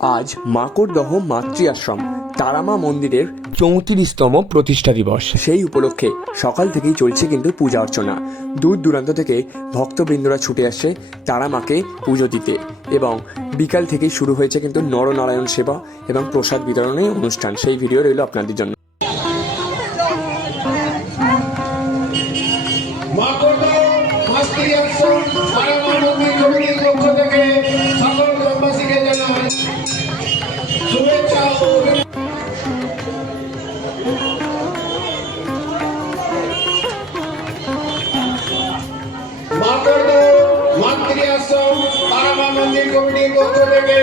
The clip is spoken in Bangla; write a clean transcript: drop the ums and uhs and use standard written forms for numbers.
আজ মাকড়দহ মাতৃ আশ্রম তারামা মন্দিরের 34তম প্রতিষ্ঠা দিবস। সেই উপলক্ষে সকাল থেকেই চলছে কিন্তু পূজা অর্চনা। দূর দূরান্ত থেকে ভক্তবৃন্দরা ছুটে আসছে তারামাকে পুজো দিতে এবং বিকাল থেকেই শুরু হয়েছে কিন্তু নরনারায়ণ সেবা এবং প্রসাদ বিতরণের অনুষ্ঠান। সেই ভিডিও রইল আপনাদের জন্য। মাতৃ আশ্রম তারামা মন্দির কমিটির পক্ষ থেকে